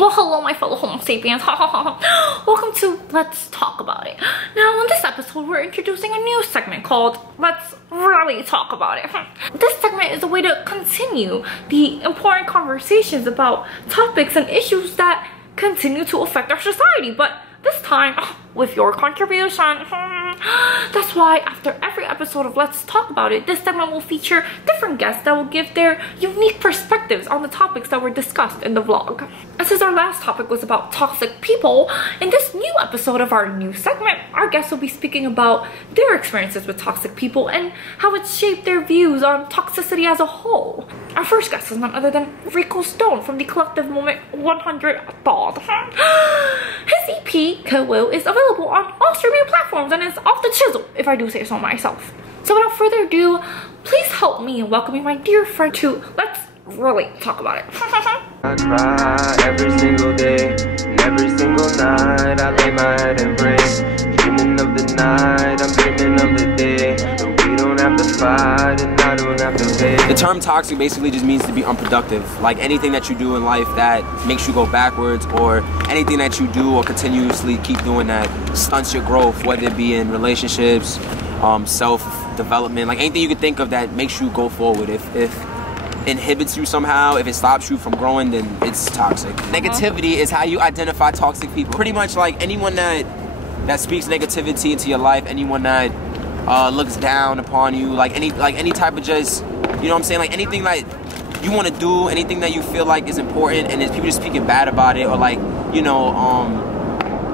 Well, hello my fellow Homo sapiens. Welcome to Let's Talk About It. Now, in this episode, we're introducing a new segment called Let's Really Talk About It. This segment is a way to continue the important conversations about topics and issues that continue to affect our society, but this time with your contribution. That's why after every episode of Let's Talk About It, this segment will feature different guests that will give their unique perspectives on the topics that were discussed in the vlog. And since our last topic was about toxic people, in this new episode of our new segment, our guests will be speaking about their experiences with toxic people and how it's shaped their views on toxicity as a whole. Our first guest is none other than Rico Stone from the collective movement 100 Thought. His EP, Kill Will, is available on all streaming platforms and is off the chisel, if I do say so myself. So without further ado, please help me in welcoming my dear friend to Let's Really Talk About It. I cry every single day, and every single night I lay my head and pray. Dreaming of the night, I'm dreaming of the day, and we don't have to fight, and I don't have to pay. The term toxic basically just means to be unproductive. Like anything that you do in life that makes you go backwards, or anything that you do or continuously keep doing that stunts your growth, whether it be in relationships, self-development, like anything you can think of that makes you go forward. If inhibits you somehow, if it stops you from growing, then it's toxic. Negativity is how you identify toxic people. Pretty much like anyone that speaks negativity into your life, anyone that looks down upon you, like any type of just, you know what I'm saying, like anything like you want to do, anything that you feel like is important, and there's people just speaking bad about it, or like, you know,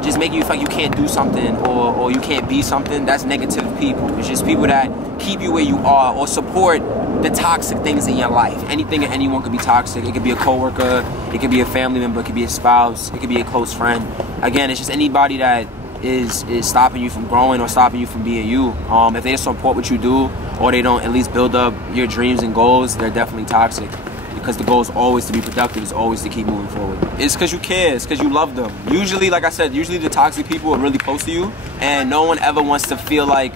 just making you feel like you can't do something or you can't be something. That's negative people. It's just people that keep you where you are or support the toxic things in your life. Anything and anyone could be toxic. It could be a coworker, it could be a family member, it could be a spouse, it could be a close friend. Again, it's just anybody that is stopping you from growing or stopping you from being you. If they support what you do, or they don't at least build up your dreams and goals, they're definitely toxic. Because the goal is always to be productive, is always to keep moving forward. It's because you care, it's because you love them. Usually, like I said, usually the toxic people are really close to you, and no one ever wants to feel like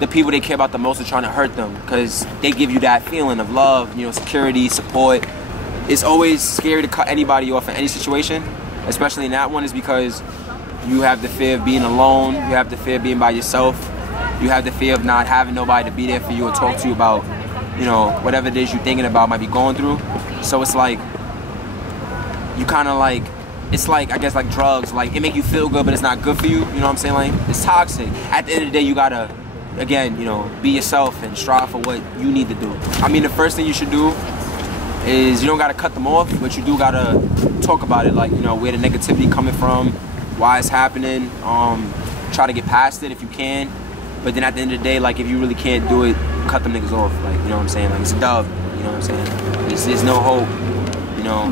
the people they care about the most are trying to hurt them, because they give you that feeling of love, you know, security, support. It's always scary to cut anybody off in any situation, especially in that one, is because you have the fear of being alone, you have the fear of being by yourself, you have the fear of not having nobody to be there for you or talk to you about, you know, whatever it is you're thinking about, might be going through. So it's like, you kind of like, it's like, I guess like drugs, like it make you feel good, but it's not good for you, you know what I'm saying? Like, it's toxic. At the end of the day, you gotta, again, you know, be yourself and strive for what you need to do. I mean, the first thing you should do is, you don't gotta cut them off, but you do gotta talk about it, like, you know, where the negativity coming from, why it's happening, try to get past it if you can. But then at the end of the day, like, if you really can't do it, cut them niggas off, like, you know what I'm saying? Like, it's a dub, you know what I'm saying? There's no hope, you know?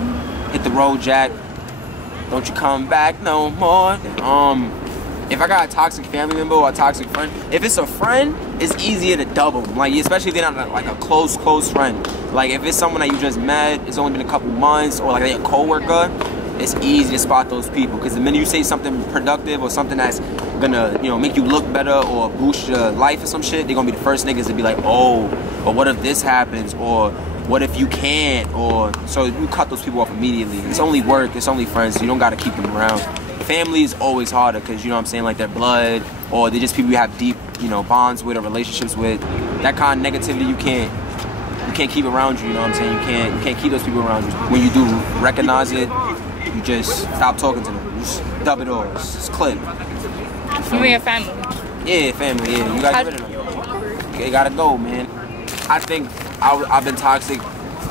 Hit the road, Jack. Don't you come back no more. If I got a toxic family member or a toxic friend, if it's a friend, it's easier to double them. Like, especially if they're not like a close friend. Like, if it's someone that you just met, it's only been a couple months, or like they're a coworker, it's easy to spot those people. Because the minute you say something productive or something that's gonna, you know, make you look better or boost your life or some shit, they're gonna be the first niggas to be like, oh, but what if this happens, or what if you can't, or so you cut those people off immediately. It's only work, it's only friends, so you don't gotta keep them around. Family is always harder, because, you know what I'm saying, like, they're blood, or they're just people you have deep, you know, bonds with or relationships with. That kind of negativity you can't keep around you, you know what I'm saying? You can't keep those people around you. When you do recognize it, you just stop talking to them. You just dub it off. Just clip. You mean your family? Yeah, family, yeah. You gotta get rid of them. You gotta go, man. I think I've been toxic,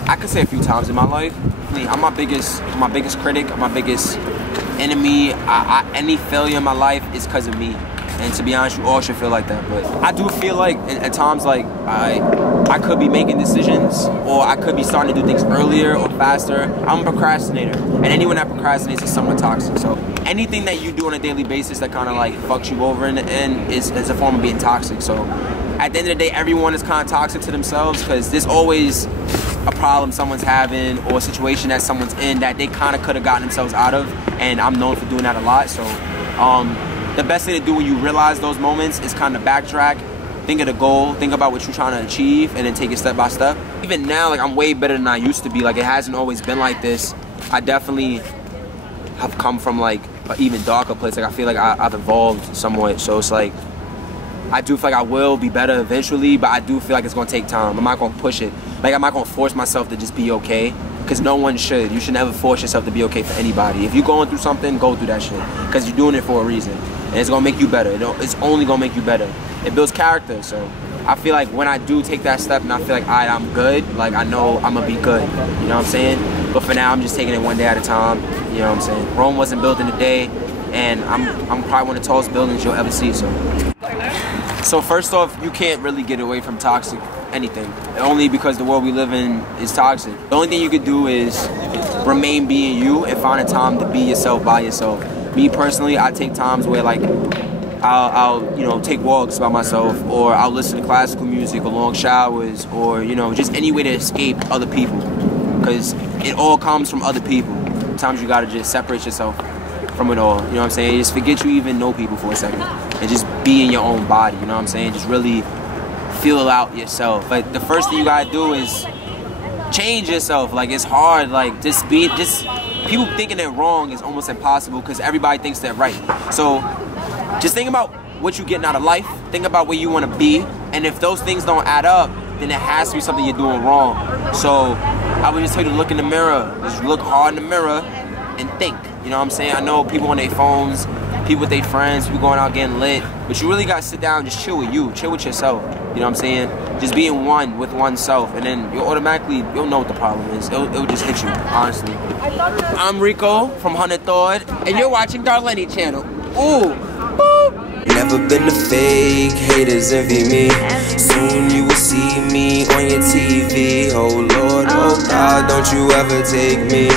I could say a few times in my life. I'm my biggest critic, I'm my biggest enemy. Any failure in my life is because of me. And to be honest, you all should feel like that. But I do feel like at times, like, I could be making decisions, or I could be starting to do things earlier or faster. I'm a procrastinator, and anyone that procrastinates is somewhat toxic. So anything that you do on a daily basis that kind of like fucks you over in the end is a form of being toxic. So at the end of the day, everyone is kind of toxic to themselves, because there's always a problem someone's having or a situation that someone's in that they kind of could have gotten themselves out of, and I'm known for doing that a lot. So the best thing to do when you realize those moments is kind of backtrack, think of the goal, think about what you're trying to achieve, and then take it step by step. Even now, like, I'm way better than I used to be. Like, it hasn't always been like this. I definitely have come from like an even darker place. Like I feel like I've evolved somewhat. So it's like, I do feel like I will be better eventually, but I do feel like it's gonna take time. I'm not gonna push it. Like I'm not gonna force myself to just be okay, because no one should. You should never force yourself to be okay for anybody. If you're going through something, go through that shit, because you're doing it for a reason. And it's gonna make you better. It's only gonna make you better. It builds character, so I feel like when I do take that step and I feel like, alright, I'm good, like I know I'm gonna be good, you know what I'm saying? But for now, I'm just taking it one day at a time, you know what I'm saying? Rome wasn't built in a day, and I'm probably one of the tallest buildings you'll ever see, So first off, you can't really get away from toxic anything, only because the world we live in is toxic. The only thing you could do is remain being you and find a time to be yourself by yourself. Me personally, I take times where like I'll you know, take walks by myself, or I'll listen to classical music or long showers, or you know, just any way to escape other people, because it all comes from other people. Sometimes you gotta just separate yourself from it all, you know what I'm saying? Just forget you even know people for a second and just be in your own body, you know what I'm saying? Just really feel out yourself. Like the first thing you gotta do is change yourself. Like it's hard, like people thinking they're wrong is almost impossible, because everybody thinks they're right. So just think about what you're getting out of life, think about where you want to be, and if those things don't add up, then it has to be something you're doing wrong. So I would just tell you to look in the mirror, just look hard in the mirror and think. You know what I'm saying? I know people on their phones, people with their friends, people going out getting lit, but you really gotta sit down and just chill with you, chill with yourself. You know what I'm saying? Just being one with oneself, and then you'll know what the problem is. It'll just hit you, honestly. I'm Rico from 100 Thought, and you're watching Darlene channel. Ooh. Never been a fake, haters envy me. Soon you will see me on your TV. Oh Lord, oh God, don't you ever take me